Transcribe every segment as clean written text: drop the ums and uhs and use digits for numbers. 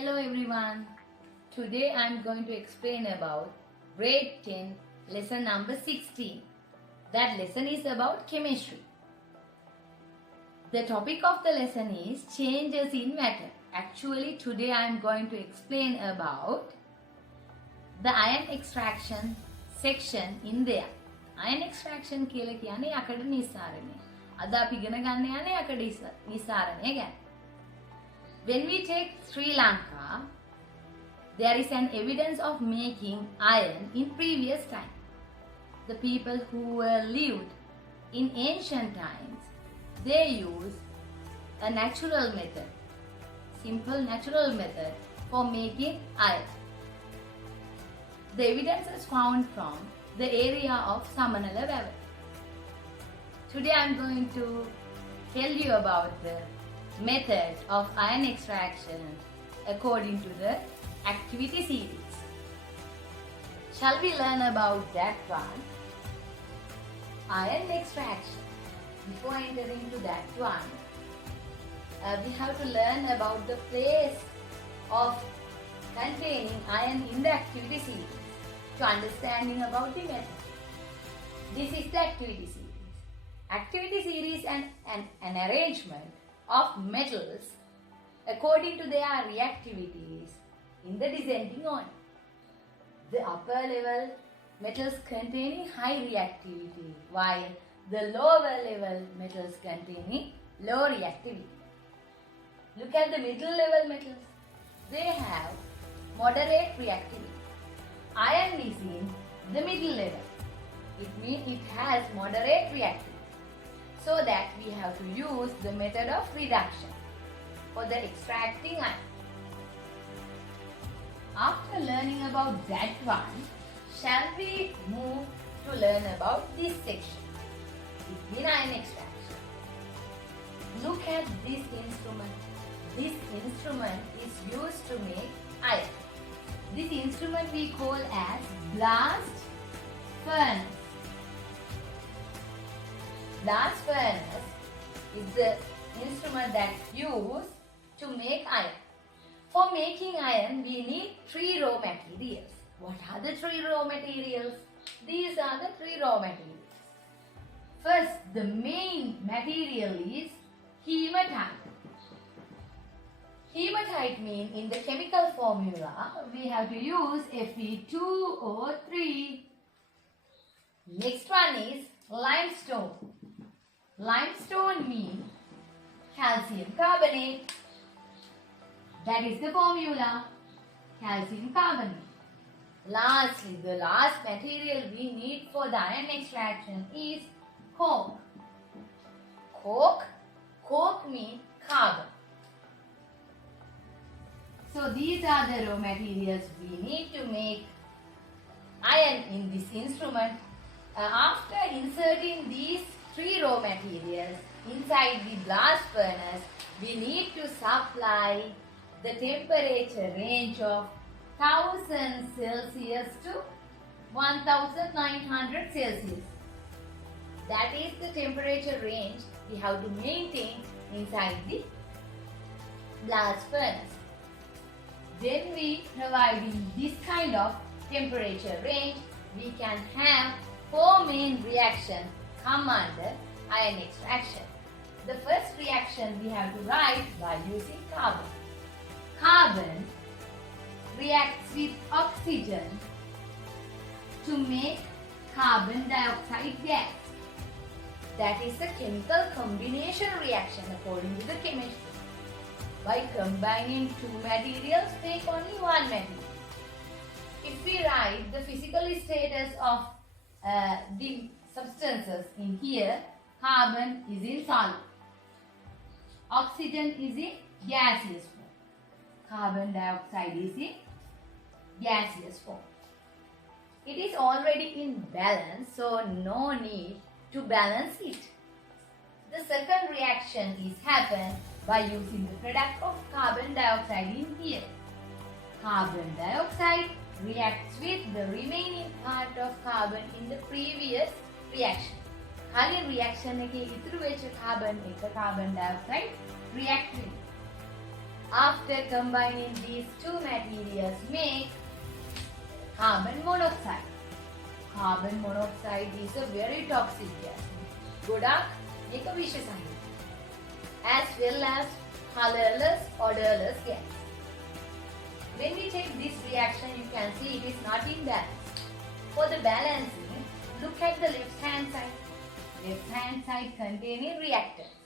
Hello everyone. Today I am going to explain about grade 10 lesson number 16. That lesson is about chemistry. The topic of the lesson is changes in matter. Actually today I am going to explain about the iron extraction section in there. Iron extraction කියලා කියන්නේ යකඩ නිස්සාරණය. අද අපි ඉගෙන ගන්න යන්නේ යකඩ නිස්සාරණය ගැන. When we take Sri Lanka, there is an evidence of making iron in previous time. The people who were lived in ancient times, they used a natural method, simple natural method for making iron. The evidence is found from the area of Samanala Valley. Today I am going to tell you about the method of iron extraction according to the activity series. Shall we learn about that one? Iron extraction. Before entering to that one, we have to learn about the place of containing iron in the activity series to understanding about the method. This is the activity series. Activity series and an arrangement of metals according to their reactivities in the descending order. The upper level metals containing high reactivity, while the lower level metals containing low reactivity. Look at the middle level metals. They have moderate reactivity. Iron is in the middle level. It means it has moderate reactivity. So that we have to use the method of reduction for the extracting iron. After learning about that one, shall we move to learn about this section? It means iron extraction. Look at this instrument. This instrument is used to make iron. This instrument we call as blast furnace. Blast furnace is the instrument that's used to make iron. For making iron, we need 3 raw materials. What are the 3 raw materials? These are the 3 raw materials. First, the main material is hematite. Hematite means in the chemical formula, we have to use Fe2O3. Next one is limestone. Limestone means calcium carbonate. That is the formula, calcium carbonate. Lastly, the last material we need for the iron extraction is coke. Coke means carbon. So these are the raw materials we need to make iron in this instrument. After inserting these 3 raw materials inside the blast furnace, we need to supply the temperature range of 1000 Celsius to 1900 Celsius. That is the temperature range we have to maintain inside the blast furnace. When we providing this kind of temperature range, we can have 4 main reactions come under iron extraction. The first reaction we have to write by using carbon. Carbon reacts with oxygen to make carbon dioxide gas. That is a chemical combination reaction according to the chemistry. By combining 2 materials, make only 1 material. If we write the physical status of the substances in here, carbon is in solid, oxygen is in gaseous form, carbon dioxide is in gaseous form. It is already in balance, so no need to balance it. The second reaction is happen by using the product of carbon dioxide in here. Carbon dioxide reacts with the remaining part of carbon in the previous reaction. කලින් reaction එකේ ඉතුරු වෙච්ච carbon එක carbon dioxide react වෙනවා. After combining these two materials make carbon monoxide. Carbon monoxide is a very toxic gas. ගොඩක් මේක විෂසහිත. As well as colorless, odorless gas. When we take this reaction, you can see it is not in balance. For the balancing, look at the left hand side. Left hand side containing reactants.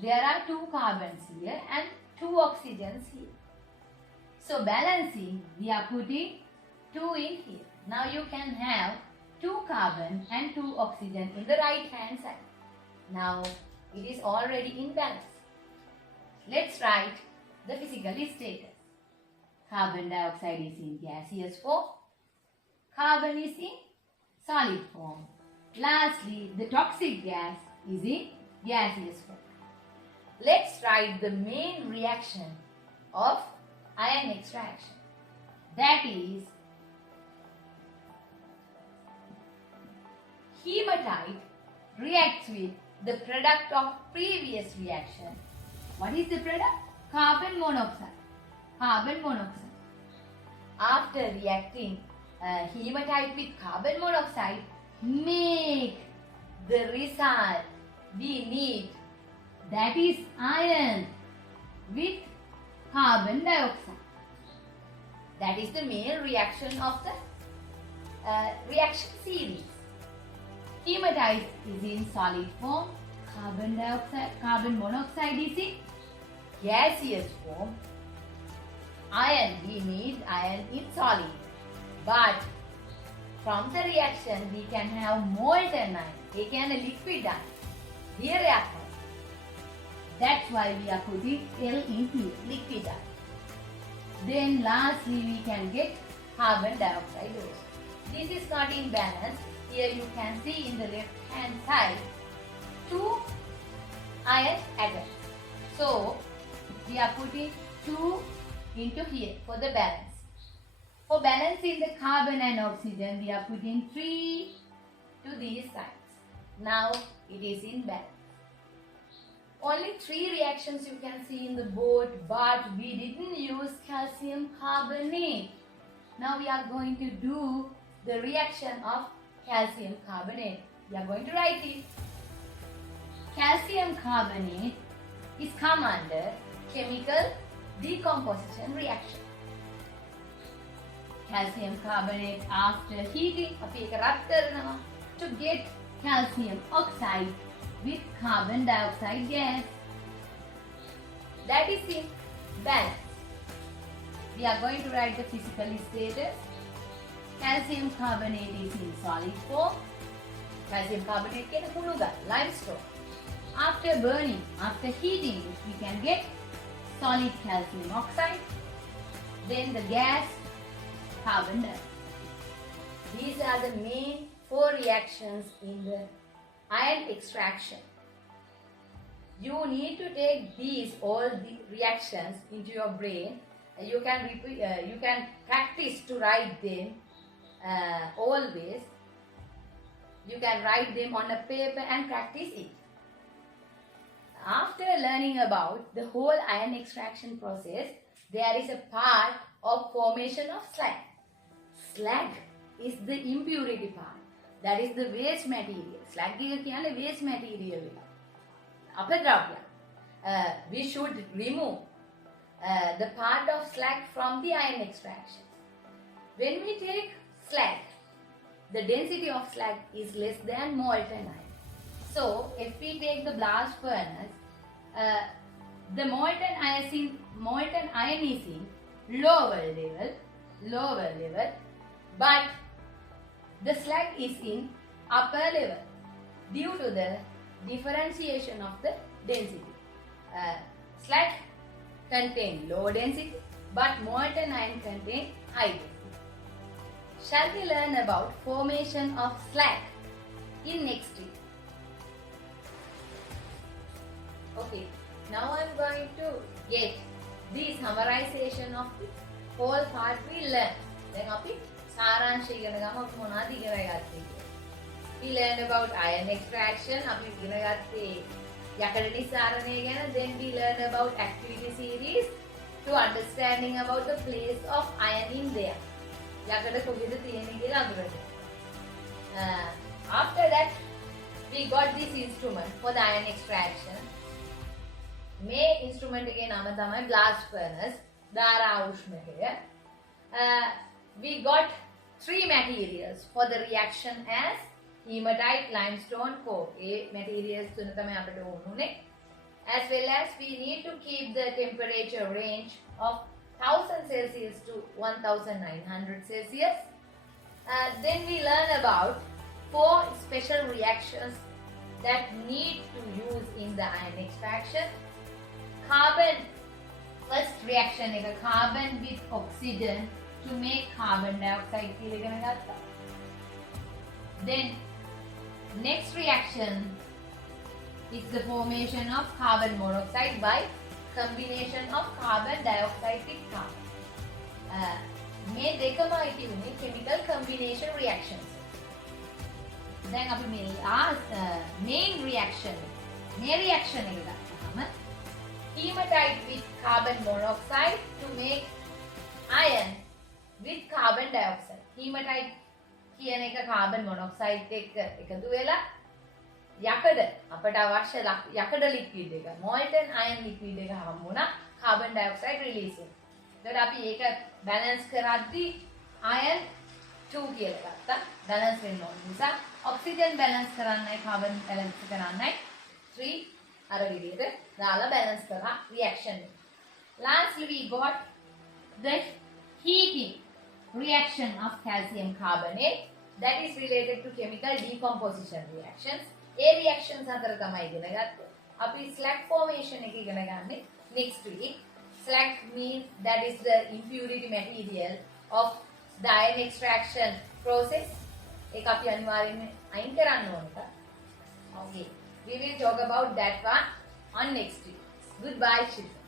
There are 2 carbons here and 2 oxygens here. So balancing, we are putting 2 in here. Now you can have 2 carbon and 2 oxygen in the right hand side. Now it is already in balance. Let's write the physical status. Carbon dioxide is in gaseous form. Carbon is in solid form. Lastly, the toxic gas is in gaseous form. Let's write the main reaction of ion extraction. That is, hematite reacts with the product of previous reaction. What is the product? Carbon monoxide. Carbon monoxide. After reacting hematite with carbon monoxide, make the result we need, that is iron with carbon dioxide. That is the main reaction of the reaction series. Hematite is in solid form, carbon monoxide is in gaseous form. Iron, we need iron in solid. But from the reaction we can have molten iron, we can liquid iron. Here reactor. That's why we are putting L in here, liquid iron. Then lastly we can get carbon dioxide also. This is not in balance. Here you can see in the left hand side 2 iron atoms. So we are putting 2 into here for the balance. For balancing the carbon and oxygen, we are putting 3 to these sides. Now it is in balance. Only 3 reactions you can see in the board, but we didn't use calcium carbonate. Now we are going to do the reaction of calcium carbonate. We are going to write it. Calcium carbonate is come under chemical decomposition reaction. Calcium carbonate after heating අපි ඒක රත් කරනවා to get calcium oxide with carbon dioxide gas. That is in balance. We are going to write the physical status. Calcium carbonate is in solid form. Calcium carbonate කියන කුණුගල් limestone. After burning, after heating it, we can get solid calcium oxide. Then the gas carbon dioxide. These are the main 4 reactions in the ion extraction. You need to take these all the reactions into your brain. You can repeat, you can practice to write them always. You can write them on a paper and practice it. After learning about the whole ion extraction process, there is a part of formation of slag. Slag is the impurity part. That is the waste material. Slag is the waste material. Apadravya. We should remove the part of slag from the ion extraction. When we take slag, the density of slag is less than molten iron. So, if we take the blast furnace, the molten iron is in lower level, but the slag is in upper level due to the differentiation of the density. Slag contain low density, but molten iron contain high density. Shall we learn about formation of slag in next week? Okay, now I am going to get the summarization of the whole part we learned. Then අපි සාරාංශය ඉගෙන ගමු අපි මොනවද ඉගෙන ගත්තේ කියලා. We learned about ion extraction. අපි ඉගෙන ගත්තේ යකඩ නිස්සාරණය ගැන. Then we learned about activity series to understanding about the place of iron in there. යකඩ කොහෙද තියෙන්නේ කියලා අඳුරගන්න. After that, we got this instrument for the iron extraction. මේ instrument එකේ නම තමයි blast furnace, ධාරා උෂ්ණකය. We got three materials for the reaction as hematite, limestone, coke. A materials තුන තමයි අපිට ඕනුනේ. As well as we need to keep the temperature range of 1000 Celsius to 1900 Celsius. Then we learn about 4 special reactions that need to use in the iron extraction. Carbon, first reaction is a carbon with oxygen to make carbon dioxide. Then next reaction is the formation of carbon monoxide by combination of carbon dioxide with carbon. මේ දෙකම කියන්නේ chemical combination reactions. දැන් අපි මේ main reaction එක ගත්තාම hematite with carbon monoxide to make iron with carbon dioxide. hematite කියන එක carbon monoxide එක්ක එකතු වෙලා යකඩ අපට අවශ්‍ය යකඩ ලික්විඩ් එක molten iron ලික්විඩ් එක හම්බුණා carbon dioxide release එක. ඒකට අපි ඒක balance කරද්දී iron 2 කියලා ගත්තා. balance වෙන්න ඕන නිසා oxygen balance කරන්නයි carbon balance කරන්නයි 3 අර විදිහට දාලා balance කරා reaction එක. Lastly we got the heating reaction of calcium carbonate that is related to chemical decomposition reactions. A reactions අතර තමයි ඉගෙන ගත්තේ. අපි slag formation එක ඉගෙන ගන්නේ next week. Slag means that is the impurity material of the iron extraction process. ඒක අපි අනිවාර්යෙන්ම අයින් කරන්න ඕනක. Okay. We will talk about that one on next week. Goodbye children.